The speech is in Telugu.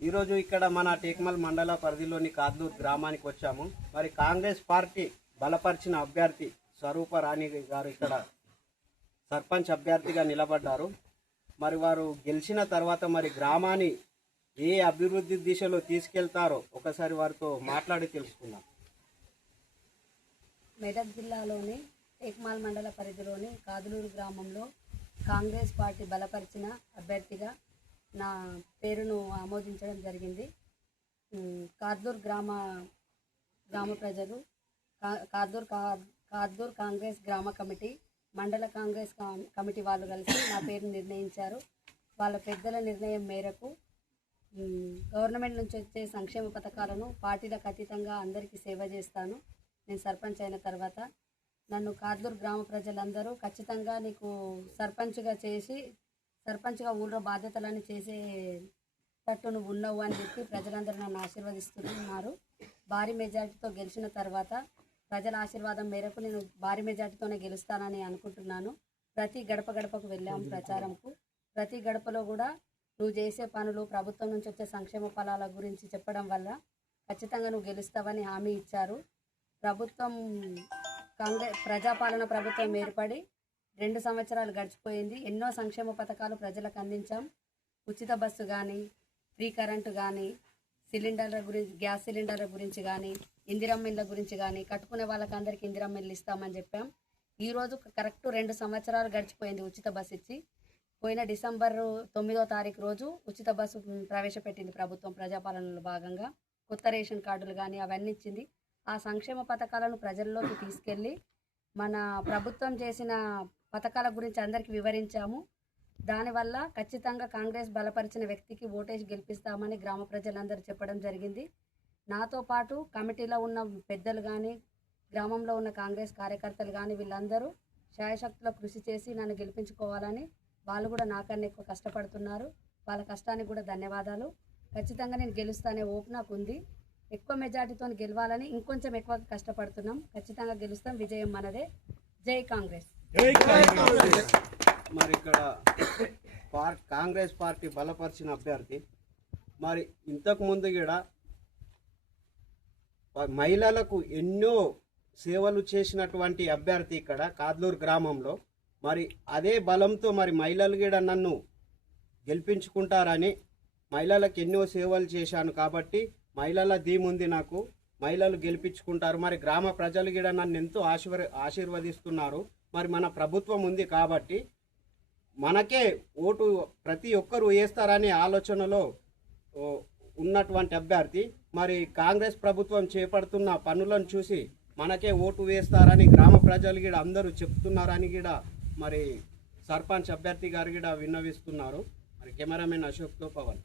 ఈరోజు ఇక్కడ మన టేక్మల్ మండల పరిధిలోని కాద్లూరు గ్రామానికి వచ్చాము. మరి కాంగ్రెస్ పార్టీ బలపరిచిన అభ్యర్థి స్వరూప రాణి గారు ఇక్కడ సర్పంచ్ అభ్యర్థిగా నిలబడ్డారు. మరి వారు గెలిచిన తర్వాత మరి గ్రామాన్ని ఏ అభివృద్ధి దిశలో తీసుకెళ్తారో ఒకసారి వారితో మాట్లాడి తెలుసుకుందాం. మెదక్ జిల్లాలోని టేక్మాల్ మండల పరిధిలోని కాదులూరు గ్రామంలో కాంగ్రెస్ పార్టీ బలపరిచిన అభ్యర్థిగా నా పేరును ఆమోదించడం జరిగింది. కాద్లూరు గ్రామ ప్రజలు కాద్లూరు కాంగ్రెస్ గ్రామ కమిటీ, మండల కాంగ్రెస్ కమిటీ వాళ్ళు కలిసి నా పేరు నిర్ణయించారు. వాళ్ళ పెద్దల నిర్ణయం మేరకు గవర్నమెంట్ నుంచి వచ్చే సంక్షేమ పథకాలను పార్టీలకు అతీతంగా అందరికీ సేవ చేస్తాను. నేను సర్పంచ్ అయిన తర్వాత నన్ను కాద్లూరు గ్రామ ప్రజలందరూ ఖచ్చితంగా నీకు సర్పంచ్గా ఊళ్ళో బాధ్యతలను చేసేటట్టు నువ్వు ఉన్నావు అని చెప్పి ప్రజలందరూ నన్ను ఆశీర్వదిస్తున్నారు. భారీ మెజార్టీతో గెలిచిన తర్వాత ప్రజల ఆశీర్వాదం మేరకు నేను భారీ మెజార్టీతోనే గెలుస్తానని అనుకుంటున్నాను. ప్రతి గడప గడపకు వెళ్ళాము ప్రచారంకు. ప్రతి గడపలో కూడా నువ్వు చేసే పనులు, ప్రభుత్వం నుంచి వచ్చే సంక్షేమ ఫలాల గురించి చెప్పడం వల్ల ఖచ్చితంగా నువ్వు గెలుస్తావని హామీ ఇచ్చారు. ప్రజాపాలన ప్రభుత్వం ఏర్పడి 2 సంవత్సరాలు గడిచిపోయింది. ఎన్నో సంక్షేమ పథకాలు ప్రజలకు అందించాం. ఉచిత బస్సు కానీ, ఫ్రీ కరెంటు కానీ, గ్యాస్ సిలిండర్ల గురించి కానీ, ఇందిరమ్మ ఇళ్ళ గురించి కానీ, కట్టుకునే వాళ్ళకి అందరికీ ఇందిరమ్మ ఇల్లు ఇస్తామని చెప్పాం. ఈరోజు కరెక్ట్ 2 సంవత్సరాలు గడిచిపోయింది ఉచిత బస్సు ఇచ్చి. పోయిన డిసెంబర్ 9వ తారీఖు రోజు ఉచిత బస్సు ప్రవేశపెట్టింది ప్రభుత్వం. ప్రజాపాలనలో భాగంగా కొత్త రేషన్ కార్డులు కానీ అవన్నీ ఇచ్చింది. ఆ సంక్షేమ పథకాలను ప్రజల్లోకి తీసుకెళ్ళి మన ప్రభుత్వం చేసిన పథకాల గురించి అందరికీ వివరించాము. దానివల్ల ఖచ్చితంగా కాంగ్రెస్ బలపరిచిన వ్యక్తికి ఓటేసి గెలిపిస్తామని గ్రామ ప్రజలందరూ చెప్పడం జరిగింది. నాతో పాటు కమిటీలో ఉన్న పెద్దలు కానీ, గ్రామంలో ఉన్న కాంగ్రెస్ కార్యకర్తలు కానీ వీళ్ళందరూ శాయశక్తిలో కృషి చేసి నన్ను గెలిపించుకోవాలని వాళ్ళు కూడా నాకన్నా ఎక్కువ కష్టపడుతున్నారు. వాళ్ళ కష్టానికి కూడా ధన్యవాదాలు. ఖచ్చితంగా నేను గెలుస్తానే ఓపు నాకు ఉంది. ఎక్కువ మెజార్టీతో గెలవాలని ఇంకొంచెం ఎక్కువ కష్టపడుతున్నాం. ఖచ్చితంగా గెలుస్తాం. విజయం మనదే. జై కాంగ్రెస్. మరి ఇక్కడ కాంగ్రెస్ పార్టీ బలపరిచిన అభ్యర్థి మరి ఇంతకు ముందు కూడా మహిళలకు ఎన్నో సేవలు చేసినటువంటి అభ్యర్థి ఇక్కడ కాద్లూరు గ్రామంలో. మరి అదే బలంతో మరి మహిళలు కూడా నన్ను గెలిపించుకుంటారని, మహిళలకు ఎన్నో సేవలు చేశాను కాబట్టి మహిళల ధీముంది నాకు, మహిళలు గెలిపించుకుంటారు. మరి గ్రామ ప్రజలు కూడా నన్ను ఎంతో ఆశీర్వదిస్తున్నారు. మరి మన ప్రభుత్వం ఉంది కాబట్టి మనకే ఓటు ప్రతి ఒక్కరూ వేస్తారనే ఆలోచనలో ఉన్నటువంటి అభ్యర్థి మరి కాంగ్రెస్ ప్రభుత్వం చేపడుతున్న పనులను చూసి మనకే ఓటు వేస్తారని గ్రామ ప్రజలు కూడా అందరూ చెప్తున్నారని కూడా మరి సర్పంచ్ అభ్యర్థి గారు కూడా విన్నవిస్తున్నారు. మరి కెమెరామెన్ అశోక్తో పవన్.